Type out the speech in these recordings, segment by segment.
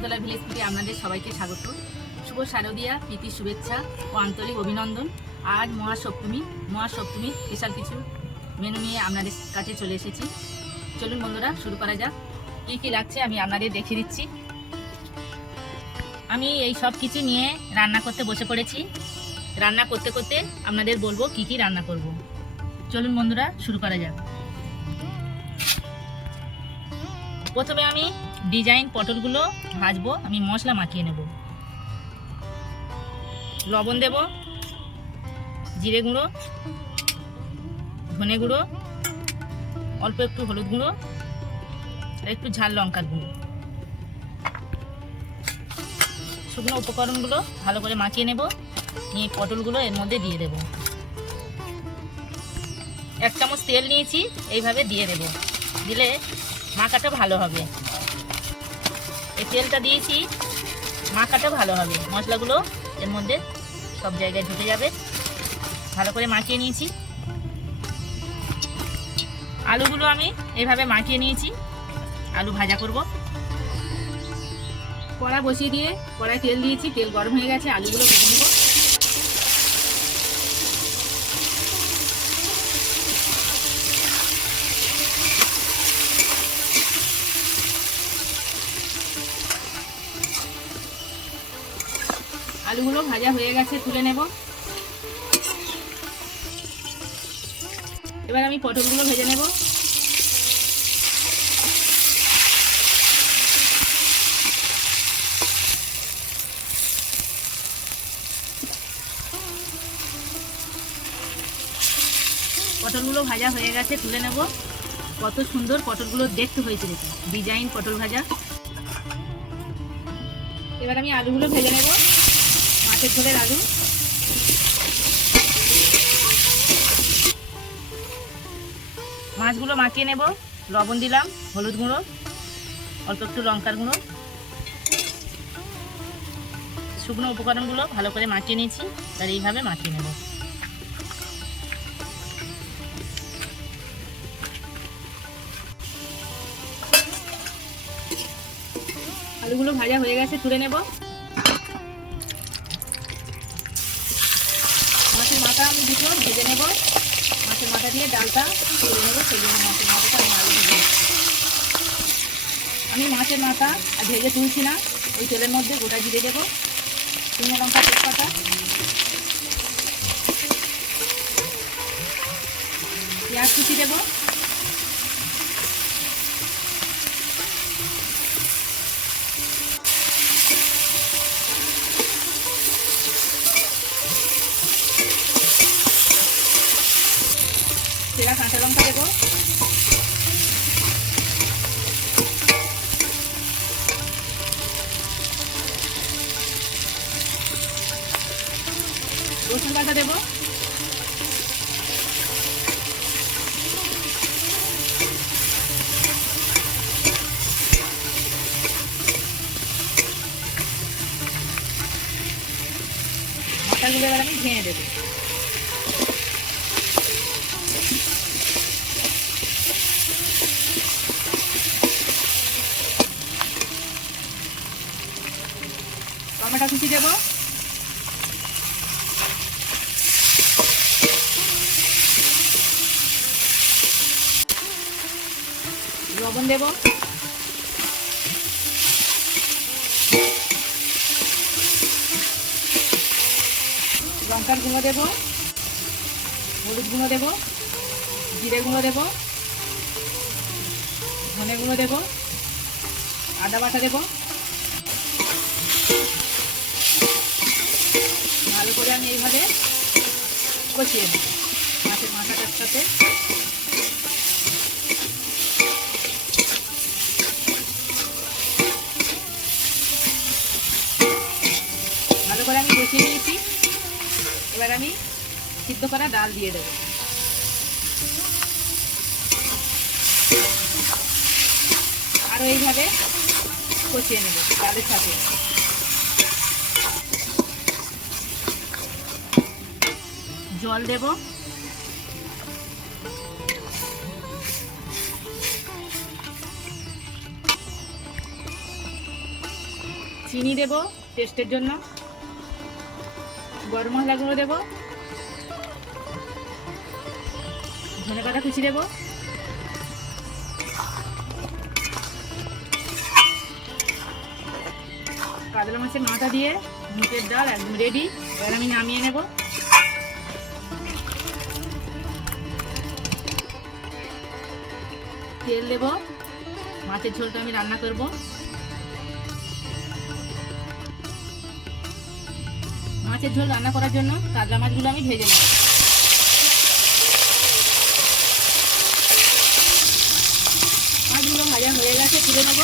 Shakuntala village থেকে আপনাদের সবাইকে স্বাগত। শুভ শারদীয়া, প্রীতি, শুভেচ্ছা ও আন্তরিক অভিনন্দন। আজ মহাসপ্তমী মহাসপ্তমীর স্পেশাল কিছু মেনু নিয়ে আপনাদের কাছে চলে এসেছি। চলুন বন্ধুরা, শুরু করা যাক। কী কী লাগছে আমি আপনাদের দেখিয়ে দিচ্ছি। আমি এই সব কিছু নিয়ে রান্না করতে বসে পড়েছি। রান্না করতে করতে আপনাদের বলব কি কি রান্না করব। চলুন বন্ধুরা, শুরু করা যাক। প্রথমে আমি ডিজাইন পটলগুলো ভাজবো, আমি মশলা মাখিয়ে নেব। লবণ দেব, জিরে গুঁড়ো, ধনে গুঁড়ো, অল্প একটু হলুদ গুঁড়ো, আর একটু ঝাল লঙ্কার গুঁড়ো। শুকনো উপকরণগুলো ভালো করে মাখিয়ে নেব, নিয়ে পটলগুলো এর মধ্যে দিয়ে দেব। এক চামচ তেল নিয়েছি, এইভাবে দিয়ে দেব। দিলে মাখাটা ভালো হবে। এই তেলটা দিয়েছি, মাখাটা ভালো হবে। মশলাগুলো এর মধ্যে সব জায়গায় ঢুকে যাবে। ভালো করে মাখিয়ে নিয়েছি। আলুগুলো আমি এভাবে মাখিয়ে নিয়েছি। আলু ভাজা করব। কড়া বসিয়ে দিয়ে কড়ায় তেল দিয়েছি, তেল গরম হয়ে গেছে, আলুগুলো ভেজে নেব। আলুগুলো ভাজা হয়ে গেছে, তুলে নেব। এবার আমি পটলগুলো ভেজে নেব। পটলগুলো ভাজা হয়ে গেছে, তুলে নেব। কত সুন্দর পটলগুলো দেখতে হয়েছে ডিজাইন পটল ভাজা। এবার আমি আলুগুলো ভেজে নেব। মাছের ঝোলের আলু মাছগুলো মাখিয়ে নেব। লবণ দিলাম, হলুদ গুঁড়ো, অল্প একটু লঙ্কার গুঁড়ো। শুকনো উপকরণগুলো ভালো করে মাখিয়ে নিয়েছি আর এইভাবে মাখিয়ে নেব। আলুগুলো ভাজা হয়ে গেছে, তুলে নেব। দুটো ভেজে নেব মাছের মাথা দিয়ে ডালটা তুলে নেব, সেই জন্য মাছের মাথাটা আমি আলু ভেজে আমি মাছের মাথা আর ভেজে তুলছি না, ওই তেলের মধ্যে গোটা জিরে দেবো, শুকনো লঙ্কা তেজপাতা। পেঁয়াজ কুচি দেবো সেরা কাঁচা লঙ্কা দেবো। রসুন কাঁচা দেবো। মশলাগুলো আমি ভেঙে দেবো। টমেটো কুচি দেব? লবণ দেব। লঙ্কার গুঁড়ো দেব। হলুদ গুঁড়ো দেব। জিরে গুঁড়ো দেব। ধনে গুঁড়ো দেব। আদা বাটা দেবো। ভালো করে আমি এইভাবে কষিয়ে নেব মাছের মাথাটার সাথে। ভালো করে আমি কষিয়ে নিয়েছি। এবার আমি সিদ্ধ করা ডাল দিয়ে দেবো। আরও এইভাবে কষিয়ে নেব ডালের সাথে। জল দেব। চিনি দেব টেস্টের জন্য। গরম মশলা গুঁড়ো দেবো। ধনে পাতা কুচি দেবো। কাতলা মাছের মাথা দিয়ে মুখের ডাল একদম রেডি এবার আমি নামিয়ে নেব। তেল দেব। মাছের ঝোলটা আমি রান্না করব। মাছের ঝোল রান্না করার জন্য কাতলা মাছগুলো আমি ভেজে নেব। মাছগুলো ভাজা হয়ে গেছে, তুলে নেব।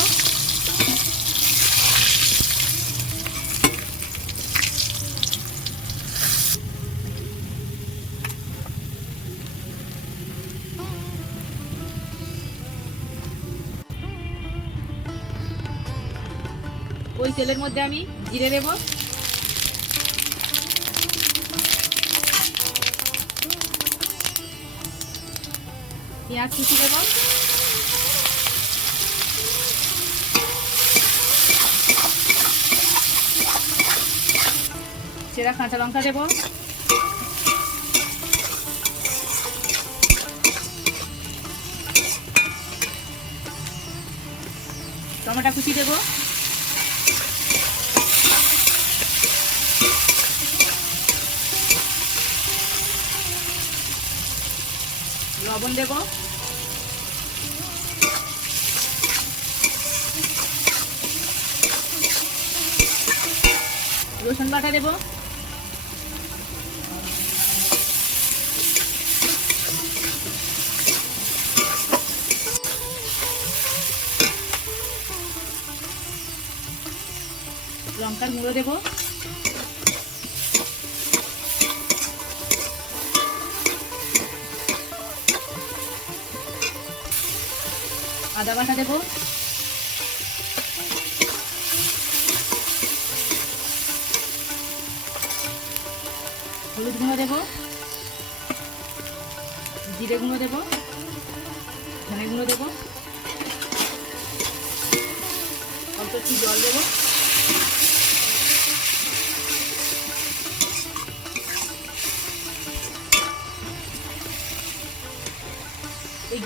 তেলের মধ্যে আমি জিরে দেব পেঁয়াজ কুচি দেব। চেরা কাঁচা লঙ্কা দেব। টমেটো কুচি দেবো। লবণ দেব। রসুন বাটা দেব। লঙ্কার গুঁড়ো দেবো। আদা বাটা দেবো। হলুদ গুঁড়ো দেবো। জিরে গুঁড়ো দেবো। ধনে গুঁড়ো দেবো। অল্প একটু জল দেবো।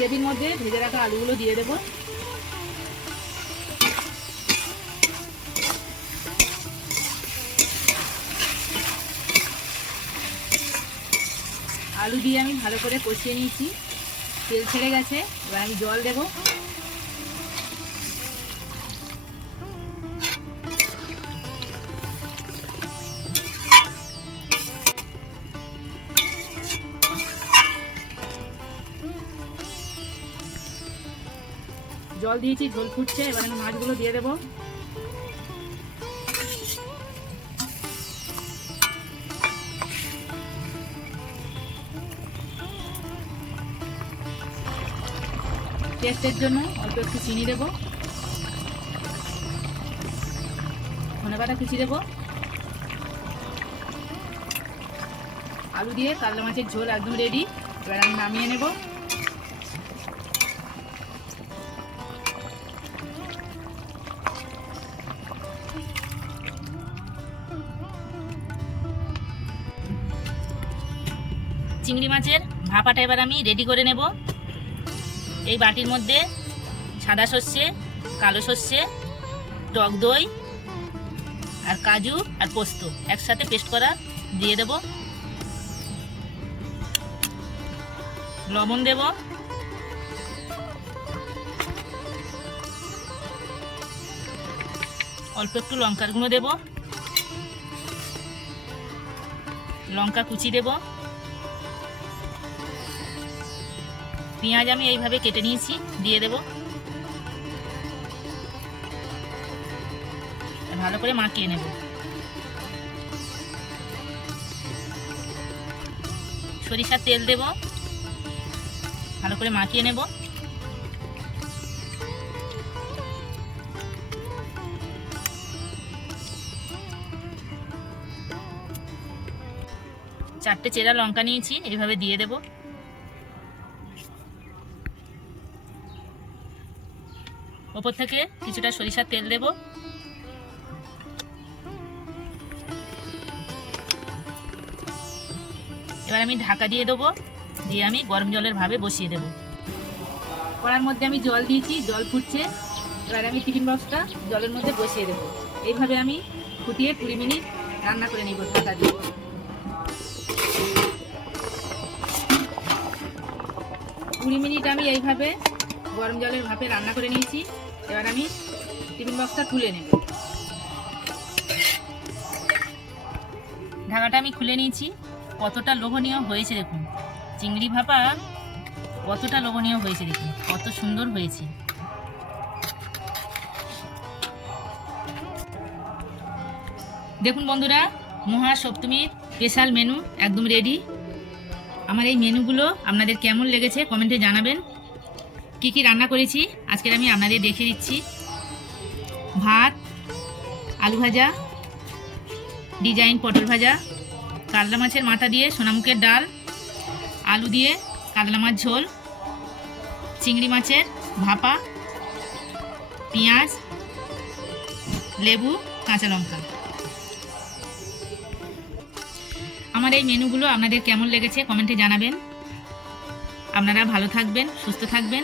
গ্রেভির মধ্যে ভেজে রাখা আলুগুলো দিয়ে দেবো। আলু দিয়ে আমি ভালো করে কষিয়ে নিয়েছি। তেল ছেড়ে গেছে, এবার আমি জল দেবো। জল দিয়েছি ঝোল ফুটছে, এবার আমি মাছগুলো দিয়ে দেবো। টেস্টের জন্য অল্প একটু চিনি দেবো। ধনে পাতা কুচি দেবো। আলু দিয়ে কাতলা মাছের ঝোল একদম রেডি এবার আমি নামিয়ে নেব। চিংড়ি মাছের ভাপাটা এবার আমি রেডি করে নেব। এই বাটির মধ্যে সাদা সর্ষে, কালো সর্ষে, টক দই আর কাজু আর পোস্ত একসাথে পেস্ট করা দিয়ে দেব। লবণ দেব। অল্প একটু লঙ্কার গুঁড়ো দেব। লঙ্কা কুচি দেবো। পেঁয়াজ আমি এইভাবে কেটে নিয়েছি, দিয়ে দেব। ভালো করে মাখিয়ে নেব। সরিষার তেল দেব। ভালো করে মাখিয়ে নেব। চারটে চেরা লঙ্কা নিয়েছি, এইভাবে দিয়ে দেবো। ওপর থেকে কিছুটা সরিষার তেল দেব। এবার আমি ঢাকা দিয়ে দেবো, দিয়ে আমি গরম জলের ভাবে বসিয়ে দেব। কড়ার মধ্যে আমি জল দিয়েছি, জল ফুটছে। এবার আমি টিফিন বক্সটা জলের মধ্যে বসিয়ে দেবো। এইভাবে আমি ফুটিয়ে কুড়ি মিনিট রান্না করে নিব ঢাকা দিয়ে। কুড়ি মিনিট আমি এইভাবে গরম জলের ভাপে রান্না করে নিয়েছি। এবার আমি টিফিন বক্সটা তুলে নেব। ঢাকাটা আমি খুলে নিয়েছি, কতটা লোভনীয় হয়েছে দেখুন। চিংড়ি ভাপা কতটা লোভনীয় হয়েছে দেখুন, কত সুন্দর হয়েছে। দেখুন বন্ধুরা মহা সপ্তমীর স্পেশাল মেনু একদম রেডি। আমার এই মেনুগুলো আপনাদের কেমন লেগেছে কমেন্টে জানাবেন। কি কি রান্না করেছি? আজকের আমি আপনাদের দেখে দিচ্ছি। ভাত, আলু ভাজা, ডিজাইন পটল ভাজা, কাতলা মাছের মাথা দিয়ে সোনামুখের ডাল, আলু দিয়ে কাতলা মাছ ঝোল, চিংড়ি মাছের ভাপা, পেঁয়াজ, লেবু, কাঁচা লঙ্কা। আমার এই মেনুগুলো আপনাদের কেমন লেগেছে কমেন্টে জানাবেন। আপনারা ভালো থাকবেন, সুস্থ থাকবেন।